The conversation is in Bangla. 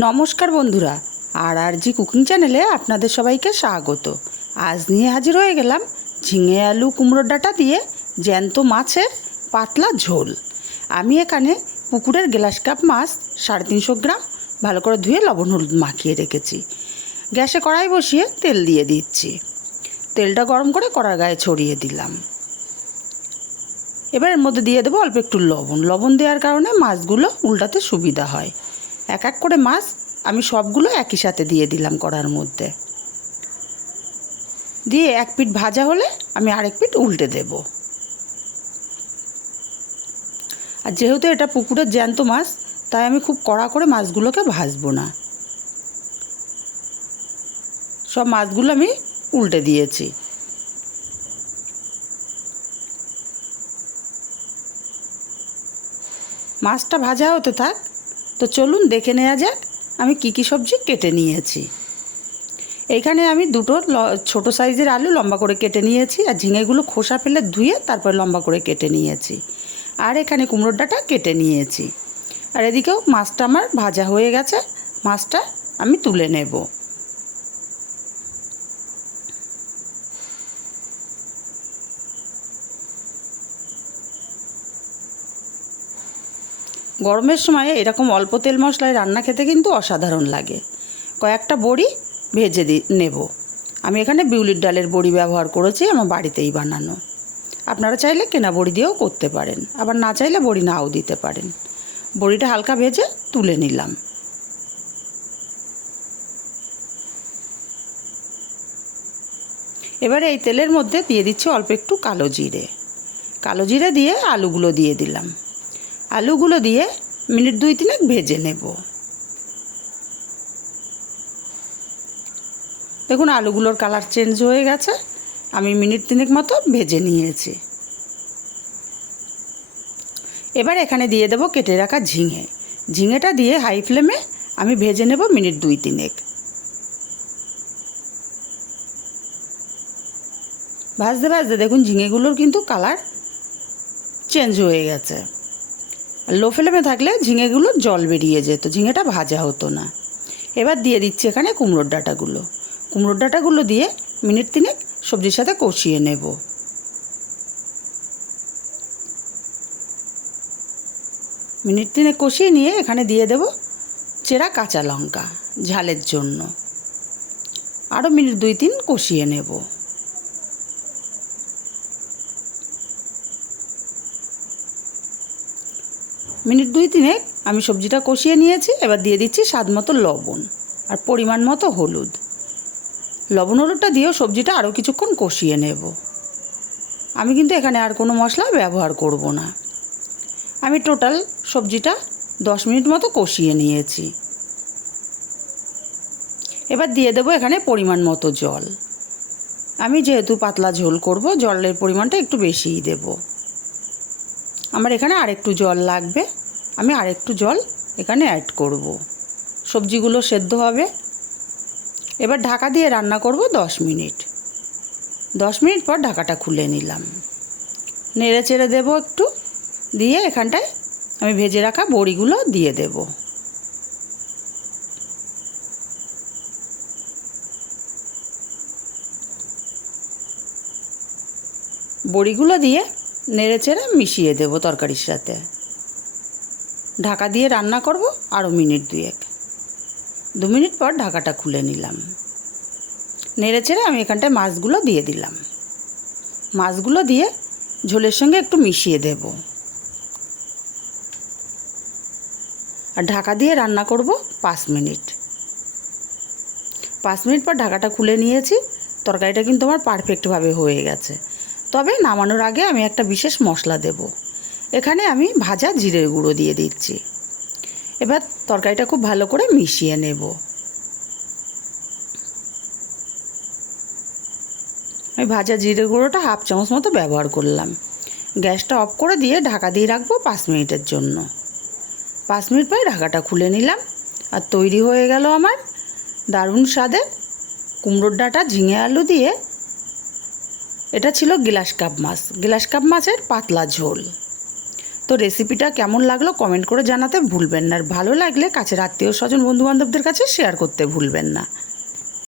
নমস্কার বন্ধুরা, আর আর জি কুকিং চ্যানেলে আপনাদের সবাইকে স্বাগত। আজ নিয়ে হাজির হয়ে গেলাম ঝিঙে আলু কুমড়োর ডাঁটা দিয়ে জ্যান্ত মাছের পাতলা ঝোল। আমি এখানে পুকুরের গ্লাস কাপ মাছ সাড়ে তিনশো গ্রাম ভালো করে ধুয়ে লবণ হলুদ মাখিয়ে রেখেছি। গ্যাসে কড়াই বসিয়ে তেল দিয়ে দিচ্ছি। তেলটা গরম করে কড়ার গায়ে ছড়িয়ে দিলাম। এবার এর মধ্যে দিয়ে দেবো অল্প একটু লবণ। লবণ দেওয়ার কারণে মাছগুলো উল্টাতে সুবিধা হয়। এক এক করে মাছ আমি সবগুলো একই সাথে দিয়ে দিলাম কড়ার মধ্যে। দিয়ে এক পিঠ ভাজা হলে আমি আরেক পিঠ উল্টে দেব। আর যেহেতু এটা পুকুরের জ্যান্ত মাছ, তাই আমি খুব কড়া করে মাছগুলোকে ভাজবো না। সব মাছগুলো আমি উল্টে দিয়েছি। মাছটা ভাজা হতে থাক তো চলুন দেখে নেওয়া যাক, আমি কি কি সবজি কেটে নিয়েছি। এইখানে আমি দুটো ছোট সাইজের আলু লম্বা করে কেটে নিয়েছি, আর ঝিঙেগুলো খোসা ফেলে ধুয়ে তারপর লম্বা করে কেটে নিয়েছি। আর এখানে কুমড়োর ডাটা কেটে নিয়েছি। আর এদিকেও মাছটা আমার ভাজা হয়ে গেছে, মাছটা আমি তুলে নেব। গরমের সময় এরকম অল্প তেল মশলায় রান্না খেতে কিন্তু অসাধারণ লাগে। কয়েকটা বড়ি ভেজে দি নেব। আমি এখানে বিউলির ডালের বড়ি ব্যবহার করেছি, আমার বাড়িতেই বানানো। আপনারা চাইলে কেনা বড়ি দিয়েও করতে পারেন, আবার না চাইলে বড়ি নাও দিতে পারেন। বড়িটা হালকা ভেজে তুলে নিলাম। এবারে এই তেলের মধ্যে দিয়ে দিচ্ছি অল্প একটু কালো জিরে। কালো জিরে দিয়ে আলুগুলো দিয়ে দিলাম। আলুগুলো দিয়ে মিনিট দুই তিনেক ভেজে নেব। দেখুন, আলুগুলোর কালার চেঞ্জ হয়ে গেছে। আমি মিনিট তিনেক মতো ভেজে নিয়েছি। এবার এখানে দিয়ে দেবো কেটে রাখা ঝিঙে। ঝিঙেটা দিয়ে হাই ফ্লেমে আমি ভেজে নেব মিনিট দুই তিনেক। ভাজতে ভাজতে দেখুন, ঝিঙেগুলোর কিন্তু কালার চেঞ্জ হয়ে গেছে। লো ফ্লেমে থাকলে ঝিঙেগুলো জল বেরিয়ে যেত, ঝিঙেটা ভাজা হতো না। এবার দিয়ে দিচ্ছি এখানে কুমড়োর ডাঁটাগুলো। কুমড়োর ডাঁটাগুলো দিয়ে মিনিট তিনেক সবজির সাথে কষিয়ে নেব। মিনিট তিনেক কষিয়ে নিয়ে এখানে দিয়ে দেব চেরা কাঁচা লঙ্কা ঝালের জন্য। আরও মিনিট দুই তিন কষিয়ে নেব। মিনিট দুই তিনেক আমি সবজিটা কষিয়ে নিয়েছি, এবার দিয়ে দিচ্ছি স্বাদ মতো লবণ আর পরিমাণ মতো হলুদ। লবণ হলুদটা দিয়েও সবজিটা আরও কিছুক্ষণ কষিয়ে নেব। আমি কিন্তু এখানে আর কোনো মশলা ব্যবহার করব না। আমি টোটাল সবজিটা দশ মিনিট মতো কষিয়ে নিয়েছি। এবার দিয়ে দেবো এখানে পরিমাণ মতো জল। আমি যেহেতু পাতলা ঝোল করব, জলের পরিমাণটা একটু বেশিই দেবো। আমার এখানে আরেকটু জল লাগবে। আমি আরেকটু জল এখানে অ্যাড করব। সবজিগুলো সেদ্ধ হবে। এবার ঢাকা দিয়ে রান্না করব দশ মিনিট। দশ মিনিট পর ঢাকাটা খুলে নিলাম। নেড়ে চেড়ে দেবো একটু। দিয়ে এখানটায় আমি ভেজে রাখা বড়িগুলো দিয়ে দেব। বড়িগুলো দিয়ে নেড়ে চেড়ে মিশিয়ে দেবো তরকারির সাথে। ঢাকা দিয়ে রান্না করব আরও মিনিট দুয়েক। দু মিনিট পর ঢাকাটা খুলে নিলাম। নেড়ে চেড়ে আমি এখানটায় মাছগুলো দিয়ে দিলাম। মাছগুলো দিয়ে ঝোলের সঙ্গে একটু মিশিয়ে দেব। আর ঢাকা দিয়ে রান্না করব পাঁচ মিনিট। পাঁচ মিনিট পর ঢাকাটা খুলে নিয়েছি। তরকারিটা কিন্তু আমার পারফেক্টভাবে হয়ে গেছে। তবে নামানোর আগে আমি একটা বিশেষ মশলা দেব। এখানে আমি ভাজা জিরের গুঁড়ো দিয়ে দিচ্ছি। এবার তরকারিটা খুব ভালো করে মিশিয়ে নেব। আমি ভাজা জিরে গুঁড়োটা হাফ চামচ মতো ব্যবহার করলাম। গ্যাসটা অফ করে দিয়ে ঢাকা দিয়ে রাখব পাঁচ মিনিটের জন্য। পাঁচ মিনিট পরে ঢাকাটা খুলে নিলাম। আর তৈরি হয়ে গেল আমার দারুণ স্বাদে কুমড়োর ডাঁটা, ঝিঙে আলু দিয়ে এটা ছিল গিলাস কাপ মাছ। গিলাস কাপ মাছের পাতলা ঝোল। তো রেসিপিটা কেমন লাগল কমেন্ট করে জানাতে ভুলবেন না। আর ভালো লাগলে কাছের আত্মীয় স্বজন বন্ধুবান্ধবদের কাছে শেয়ার করতে ভুলবেন না।